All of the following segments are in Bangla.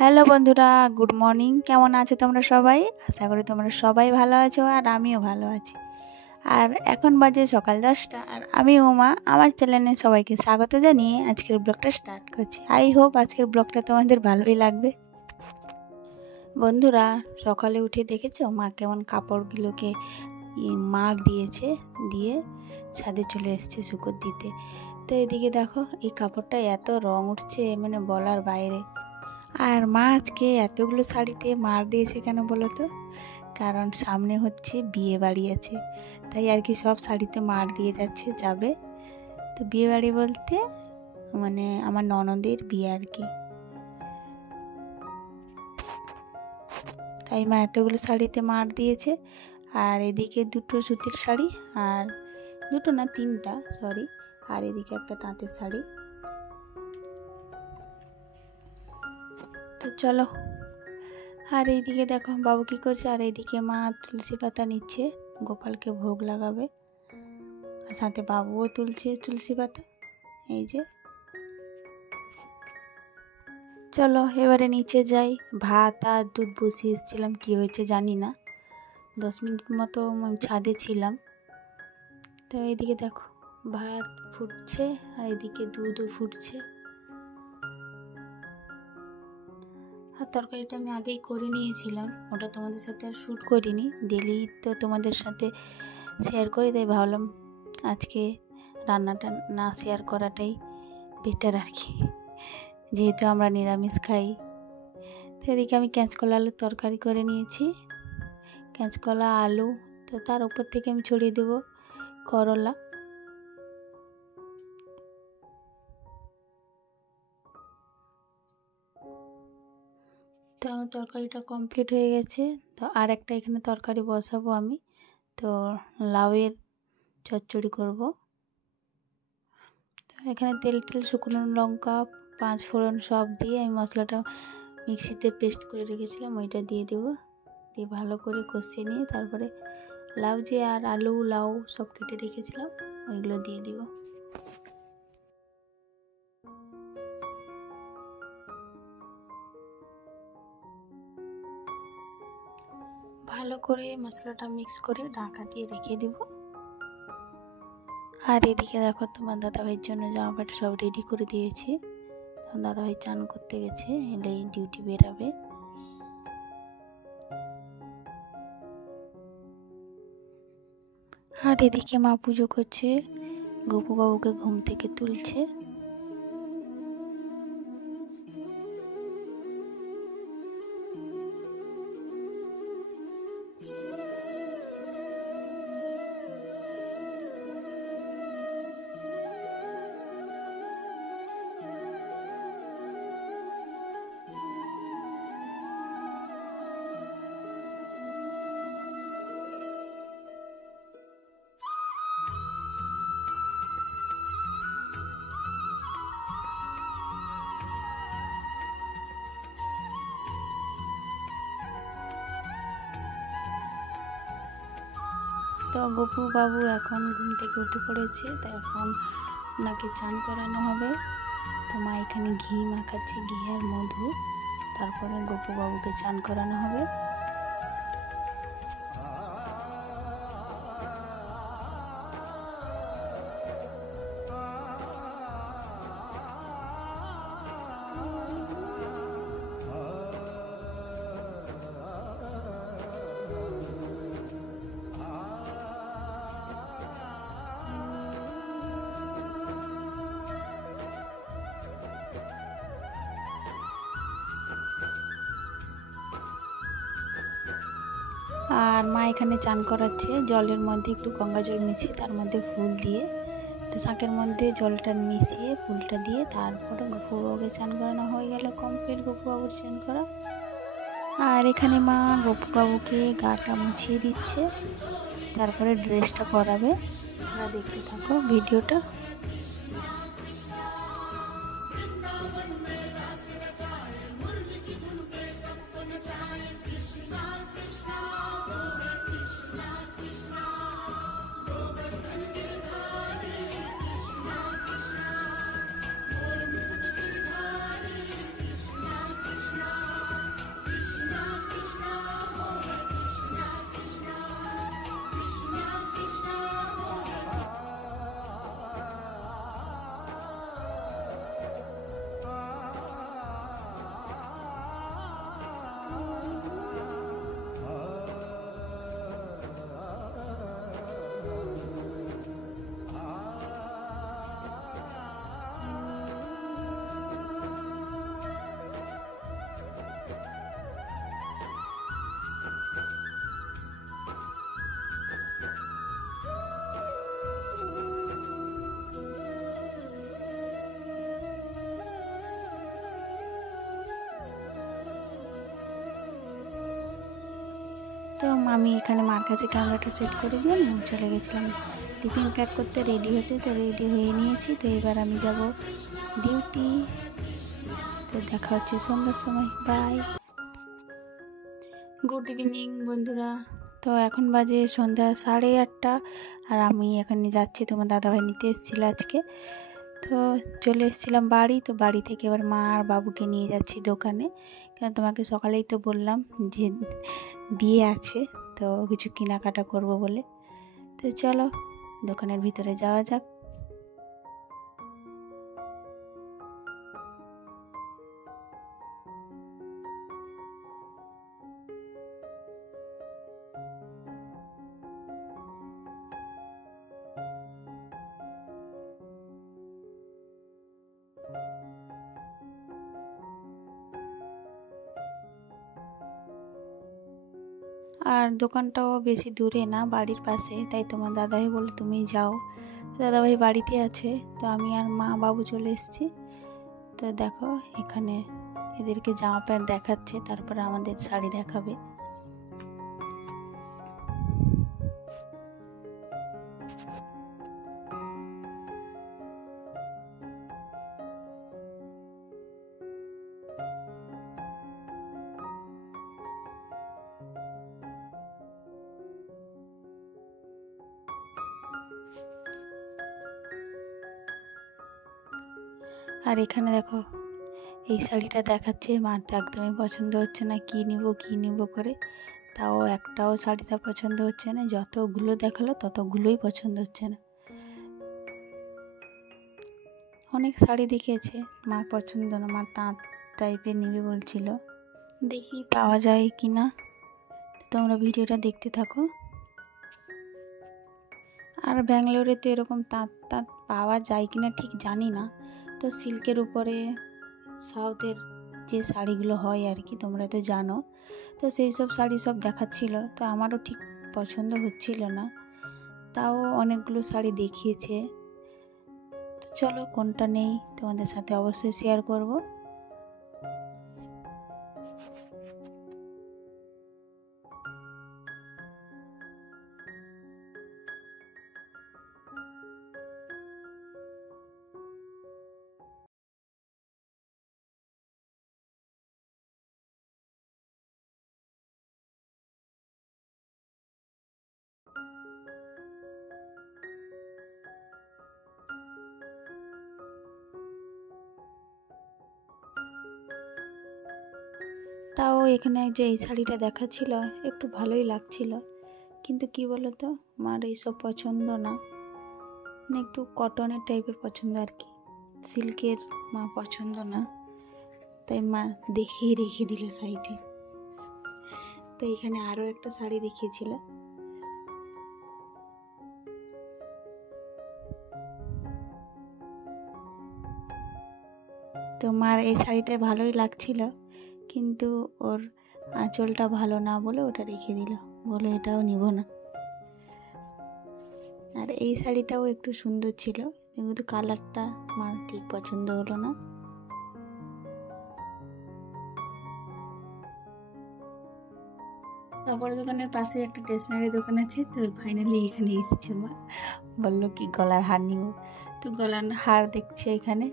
হ্যালো বন্ধুরা, গুড মর্নিং। কেমন আছো তোমরা সবাই? আশা করি তোমরা সবাই ভালো আছো আর আমিও ভালো আছি। আর এখন বাজে সকাল 10টা আর আমি উমা আমার চ্যানেলে সবাইকে স্বাগত জানিয়ে আজকের ব্লগটা স্টার্ট করছি। আই হোপ আজকের ব্লগটা তোমাদের ভালোই লাগবে। বন্ধুরা, সকালে উঠে দেখেছো মা কেমন কাপড়গুলোকে মার দিয়েছে, দিয়ে ছাদে চলে এসেছে শুকোতে দিতে। তো এদিকে দেখো এই কাপড়টা এত রং উঠছে মানে বলার বাইরে। আর মা আজকে এতগুলো শাড়িতে মার দিয়েছে কেন বলো তো? কারণ সামনে হচ্ছে বিয়ে বাড়ি আছে, তাই আর কি সব শাড়িতে মার দিয়ে যাবে। তো বিয়ে বাড়ি বলতে মানে আমার ননদের বিয়ে আর কি। তাই মা এতগুলো শাড়িতে মার দিয়েছে। আর এদিকে দুটো সুতির শাড়ি, আর দুটো না 3টা সরি, আর এদিকে একটা তাঁতের শাড়ি। তো চলো, আর এইদিকে দেখো বাবু কি করছে, আর এইদিকে মা তুলসী পাতা নিচ্ছে, গোপালকে ভোগ লাগাবে, আর সাথে বাবুও তুলছে তুলসী পাতা। এই যে চলো এবারে নিচে যাই। ভাত আর দুধ বসিয়ে এসেছিলাম, কী হয়েছে জানি না, 10 মিনিট মতো আমি ছাদে ছিলাম। তো এইদিকে দেখো ভাত ফুটছে আর এদিকে দুধও ফুটছে। আর তরকারিটা আমি আগেই করে নিয়েছিলাম, ওটা তোমাদের সাথে আর শ্যুট করিনি। ডেলি তো তোমাদের সাথে শেয়ার করি, তাই ভাবলাম আজকে রান্নাটা না শেয়ার করাটাই বেটার আর কি, যেহেতু আমরা নিরামিষ খাই। তো এদিকে আমি কাঁচকলা আলুর তরকারি করে নিয়েছি, কাঁচকলা আলু, তো তার উপর থেকে আমি ছড়িয়ে দেবো করলা। তো আমার তরকারিটা কমপ্লিট হয়ে গেছে। তো আর একটা এখানে তরকারি বসাবো আমি, তো লাউয়ের চচ্চড়ি করব। তো এখানে তেল শুকনো লঙ্কা 5 ফোড়ন সব দিয়ে আমি মশলাটা মিক্সিতে পেস্ট করে রেখেছিলাম, ওইটা দিয়ে দেবো। দিয়ে ভালো করে কষিয়ে নিয়ে তারপরে লাউ যে আর আলু লাউ সব কেটে রেখেছিলাম ওইগুলো দিয়ে দিব। ভালো করে মশলাটা মিক্স করে ঢাকা দিয়ে রেখে দিব। আর এদিকে দেখো তোমার দাদাভাইয়ের জন্য জামা প্যান্ট সব রেডি করে দিয়েছি। তখন দাদাভাই চান করতে গেছে, এলেই ডিউটি বেরাবে। আর এদিকে মা পুজো করছে, গোপু বাবুকে ঘুম থেকে তুলছে। তো গোপু বাবু এখন ঘুম থেকে উঠে পড়েছে, তো এখন ওনাকে চান করানো হবে। তো মা এখানে ঘি মাখাচ্ছে, ঘি আর মধু, তারপরে গোপু বাবুকে চান করানো হবে। আর মা এখানে চান করাচ্ছে, জলের মধ্যে একটু গঙ্গা জল মিশিয়ে তার মধ্যে ফুল দিয়ে, তো শাঁখের মধ্যে জলটা মিশিয়ে ফুলটা দিয়ে তারপরে গোপু বাবুকে চান করানো হয়ে গেল কমপ্লিট গোপু বাবুর চান করা। আর এখানে মা গোপু বাবুকে গাটা মুছিয়ে দিচ্ছে, তারপরে ড্রেসটা পরাবে। তোমরা দেখতে থাকো ভিডিওটা। তো আমি এখানে মার কাছে ক্যামেরাটা সেট করে দিয়ে আমি চলে গেছিলাম টিফিন প্যাক করতে, রেডি হতে। তো রেডি হয়ে নিয়েছি, তো এবার আমি যাব ডিউটি। তো দেখা হচ্ছে সন্ধ্যার সময়, বাই। গুড ইভিনিং বন্ধুরা। তো এখন বাজে সন্ধ্যা 8:30 আর আমি এখানে যাচ্ছি, তোমার দাদাভাই নিতে এসেছিলো আজকে। তো চলে এসেছিলাম বাড়ি। তো বাড়ি থেকে এবার মা আর বাবুকে নিয়ে যাচ্ছি দোকানে, কারণ তোমাকে সকালেই তো বললাম যে বিয়ে আছে, তো কিছু কেনাকাটা করব বলে। তো চলো দোকানের ভিতরে যাওয়া যাক। আর দোকানটাও বেশি দূরে না, বাড়ির পাশে, তাই তোমার দাদাভাই বলে তুমি যাও। দাদাভাই বাড়িতে আছে, তো আমি আর মা বাবু চলে এসেছি। তো দেখো এখানে এদেরকে জামা প্যান্ট দেখাচ্ছে, তারপরে আমাদের শাড়ি দেখাবে। আর এখানে দেখো এই শাড়িটা দেখাচ্ছে, মার তো একদমই পছন্দ হচ্ছে না, কী নিব করে। তাও একটাও শাড়িটা পছন্দ হচ্ছে না, যতগুলো দেখালো ততগুলোই পছন্দ হচ্ছে না। অনেক শাড়ি দেখিয়েছে, মার পছন্দ না, মার তাঁত টাইপের নিবে বলছিল। দেখি পাওয়া যায় কি না, তোমরা ভিডিওটা দেখতে থাকো। আর ব্যাঙ্গালোরে তো এরকম তাঁত পাওয়া যায় কি না ঠিক জানি না। তো সিল্কের উপরে সাউথের যে শাড়িগুলো হয় আর কি, তোমরা তো জানো। তো সেই সব শাড়ি সব দেখাচ্ছিল, তো আমারও ঠিক পছন্দ হচ্ছিল না, তাও অনেকগুলো শাড়ি দেখিয়েছে। তো চলো কোনটা নেই তোমাদের সাথে অবশ্যই শেয়ার করব। তাও এখানে যে এই শাড়িটা দেখাচ্ছিল একটু ভালোই লাগছিল, কিন্তু কি বলো তো, আমার এইসব পছন্দ না, মানে একটু কটনের টাইপের পছন্দ আর কি, সিল্কের মা পছন্দ না। তাই মা দেখিয়ে রেখে দিল সাইডে। তো এখানে আরও একটা শাড়ি দেখিয়েছিল, তো মার এই শাড়িটা ভালোই লাগছিল, কিন্তু ওর আঁচলটা ভালো না বলে ওটা রেখে দিল, বলে এটাও নিব না। আর এই শাড়িটাও একটু সুন্দর ছিল, কিন্তু কালারটা আমার ঠিক পছন্দ হলো না। কাপড় দোকানের পাশে একটা স্টেশনারি দোকান আছে, তো ফাইনালি এখানে এসেছে। মা বললো কি গলার হার নিব, তো গলার হার দেখছে এখানে।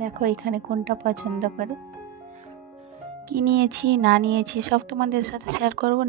দেখো এখানে কোনটা পছন্দ করে, কি নিয়েছি না নিয়েছি সব তোমাদের সাথে শেয়ার করবো।